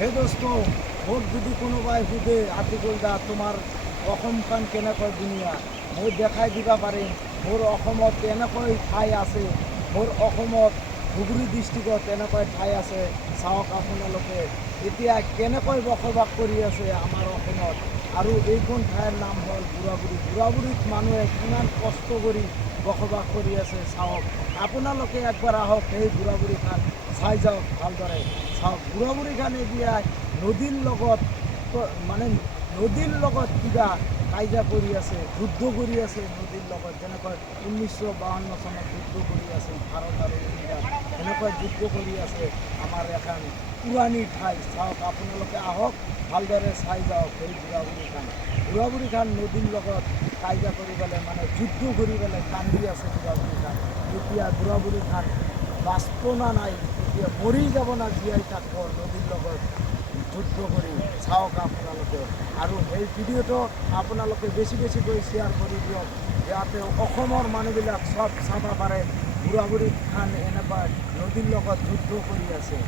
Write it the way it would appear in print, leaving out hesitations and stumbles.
হে দোস্ত, মোক যদি কোনোবাই সোধে আতিকুল দা তোমাৰ অসমখন কেনেকৈ ধুনীয়া, মই দেখাই দিবা পাৰিম মোৰ অসমত কেনেকৈ ঠাই আছে। মোৰ অসমত ধুবুৰী ডিষ্ট্ৰিক্টত এনেকৈ ঠাই আছে। চাওক আপোনালোকে এতিয়া কেনেকৈ বসবাস কৰি আছে আমাৰ অসমত। আৰু এইখন ঠাইৰ নাম হ'ল বুঢ়াবুঢ়ী। বুঢ়াবুঢ়ীত মানুহে কিমান কষ্ট কৰি বসবাস কৰি আছে চাওক। আপোনালোকে একবাৰ আহক, সেই বুঢ়াবুঢ়ীখন চাই যাওক ভালদৰে। চাওক বুঢ়াবুঢ়ীখন এতিয়া নদীৰ লগত মানে নদীৰ লগত কিবা কাজিয়া কৰি আছে, যুদ্ধ কৰি আছে নদীৰ লগত। যেনেকৈ 1952 চনত যুদ্ধ কৰি আছে ভাৰত আৰু ইণ্ডিয়াত, এনেকৈ যুদ্ধ কৰি আছে আমাৰ এখন পুৰণি ঠাই। চাওক আপোনালোকে আহক, ভালদৰে চাই যাওক সেই বুঢ়াবুঢ়ীখন। বুঢ়াবুঢ়ীখন নদীৰ লগত কাজিয়া কৰি পেলাই মানে যুদ্ধ কৰি পেলাই কান্দি আছে বুঢ়াবুঢ়ীখন। এতিয়া বুঢ়াবুঢ়ীখন বাঁচব না নাই, এতিয়া মৰি যাব না জীয়াই থাকিব নদীৰ লগত যুদ্ধ কৰি। চাওক আপোনালোকে, আৰু সেই ভিডিঅ'টো আপোনালোকে বেছি বেছিকৈ শ্বেয়াৰ কৰি দিয়ক, যাতে অসমৰ মানুহবিলাক চব চাব পাৰে বুঢ়াবুঢ়ীখন এনেকুৱা নদীৰ লগত যুদ্ধ কৰি আছে।